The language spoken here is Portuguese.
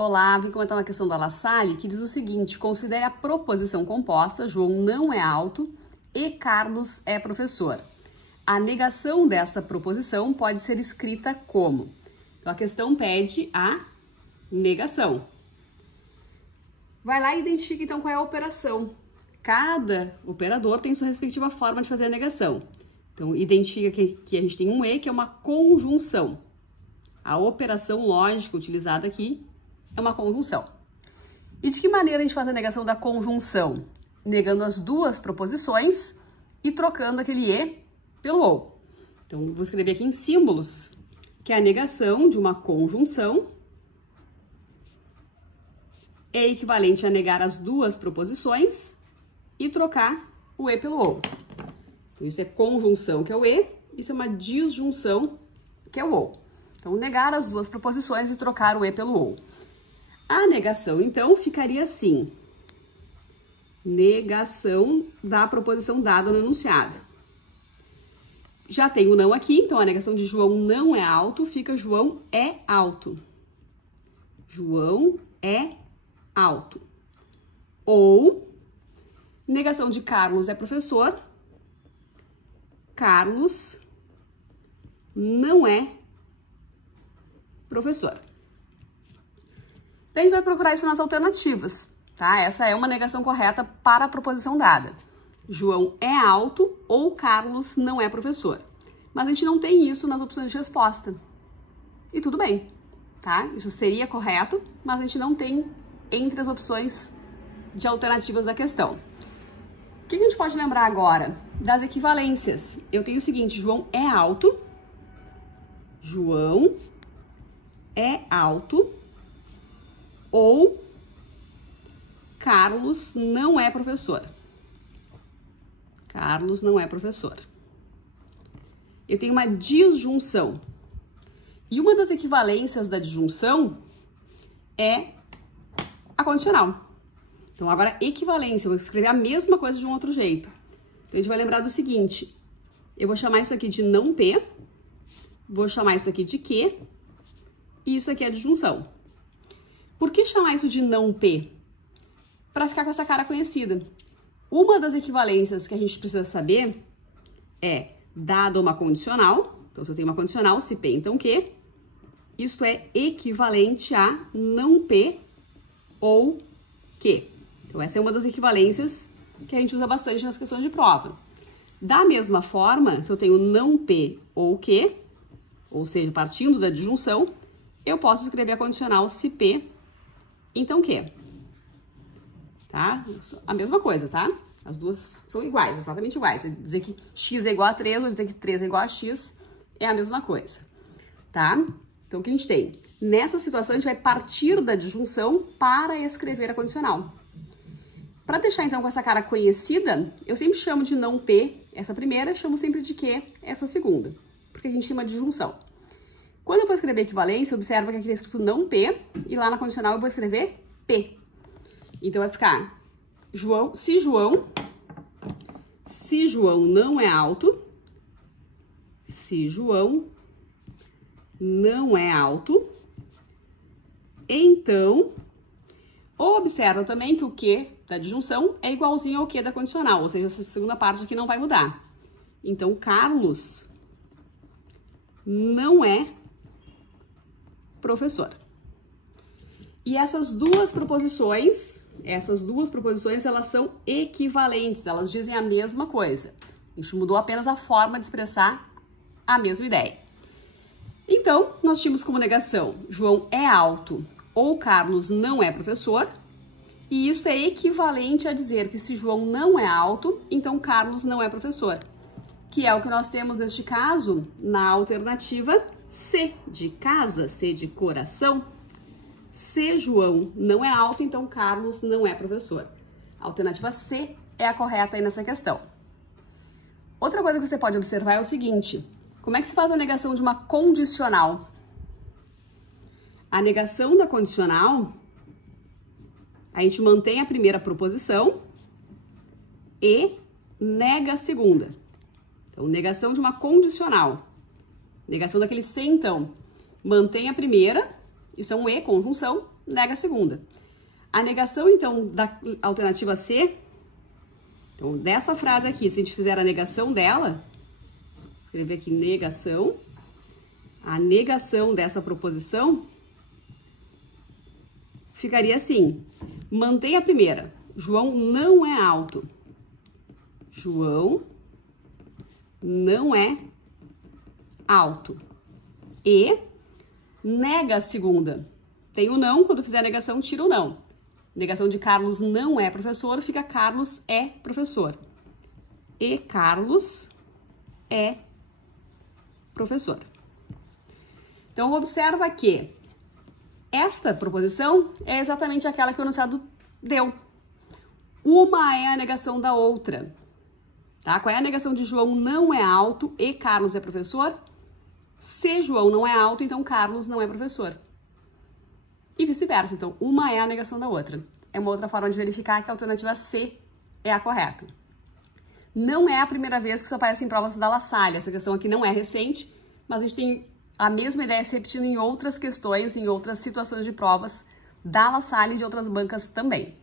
Olá, vim comentar uma questão da La Salle que diz o seguinte: considere a proposição composta, João não é alto e Carlos é professor. A negação dessa proposição pode ser escrita como? Então a questão pede a negação. Vai lá e identifica então qual é a operação. Cada operador tem sua respectiva forma de fazer a negação. Então identifica que a gente tem um E, que é uma conjunção. A operação lógica utilizada aqui é uma conjunção. E de que maneira a gente faz a negação da conjunção? Negando as duas proposições e trocando aquele E pelo OU. Então, vou escrever aqui em símbolos, que é a negação de uma conjunção é equivalente a negar as duas proposições e trocar o E pelo OU. Então, isso é conjunção, que é o E, isso é uma disjunção, que é o OU. Então, negar as duas proposições e trocar o E pelo OU. A negação, então, ficaria assim. Negação da proposição dada no enunciado. Já tem o não aqui, então a negação de João não é alto, fica João é alto. João é alto. Ou, negação de Carlos é professor. Carlos não é professor. Daí a gente vai procurar isso nas alternativas, tá? Essa é uma negação correta para a proposição dada. João é alto ou Carlos não é professor. Mas a gente não tem isso nas opções de resposta. E tudo bem, tá? Isso seria correto, mas a gente não tem entre as opções de alternativas da questão. O que a gente pode lembrar agora? Das equivalências. Eu tenho o seguinte: João é alto. João é alto. Ou Carlos não é professor. Carlos não é professor. Eu tenho uma disjunção. E uma das equivalências da disjunção é a condicional. Então, agora, equivalência. Eu vou escrever a mesma coisa de um outro jeito. Então, a gente vai lembrar do seguinte. Eu vou chamar isso aqui de não P. Vou chamar isso aqui de que. E isso aqui é disjunção. Por que chamar isso de não P? Para ficar com essa cara conhecida. Uma das equivalências que a gente precisa saber é, dada uma condicional, então se eu tenho uma condicional, se P, então Q, isso é equivalente a não P ou Q. Então essa é uma das equivalências que a gente usa bastante nas questões de prova. Da mesma forma, se eu tenho não P ou Q, ou seja, partindo da disjunção, eu posso escrever a condicional se P, então Q. Tá? A mesma coisa, tá? As duas são iguais, exatamente iguais. Dizer que x é igual a 3 ou dizer que 3 é igual a x é a mesma coisa, tá? Então, o que a gente tem? Nessa situação, a gente vai partir da disjunção para escrever a condicional. Para deixar, então, com essa cara conhecida, eu sempre chamo de não P essa primeira, chamo sempre de Q essa segunda, porque a gente chama de disjunção. Quando eu for escrever equivalência, observa que aqui está escrito não P, e lá na condicional eu vou escrever P. Então, vai ficar se João não é alto, se João não é alto, então, observa também que o Q da disjunção é igualzinho ao Q da condicional, ou seja, essa segunda parte aqui não vai mudar. Então, Carlos não é professor. E essas duas proposições, elas são equivalentes, elas dizem a mesma coisa. A gente mudou apenas a forma de expressar a mesma ideia. Então, nós tínhamos como negação, João é alto ou Carlos não é professor, e isso é equivalente a dizer que se João não é alto, então Carlos não é professor, que é o que nós temos neste caso na alternativa C de casa, C de coração. Se João não é alto, então Carlos não é professor. A alternativa C é a correta aí nessa questão. Outra coisa que você pode observar é o seguinte: como é que se faz a negação de uma condicional? A negação da condicional, a gente mantém a primeira proposição e nega a segunda. Então, negação de uma condicional. Negação daquele se, então. Mantém a primeira Isso é um E, conjunção, nega a segunda. A negação, então, da alternativa C, então, dessa frase aqui, se a gente fizer a negação dela, vou escrever aqui negação, a negação dessa proposição ficaria assim, mantém a primeira, João não é alto. João não é alto. E nega a segunda. Tem o não, quando fizer a negação, tira o não. Negação de Carlos não é professor, fica Carlos é professor. E Carlos é professor. Então, observa que esta proposição é exatamente aquela que o enunciado deu. Uma é a negação da outra. Tá? Qual é a negação de João não é alto e Carlos é professor? Se João não é alto, então Carlos não é professor. E vice-versa. Então, uma é a negação da outra. É uma outra forma de verificar que a alternativa C é a correta. Não é a primeira vez que isso aparece em provas da La Salle. Essa questão aqui não é recente, mas a gente tem a mesma ideia se repetindo em outras questões, em outras situações de provas da La Salle e de outras bancas também.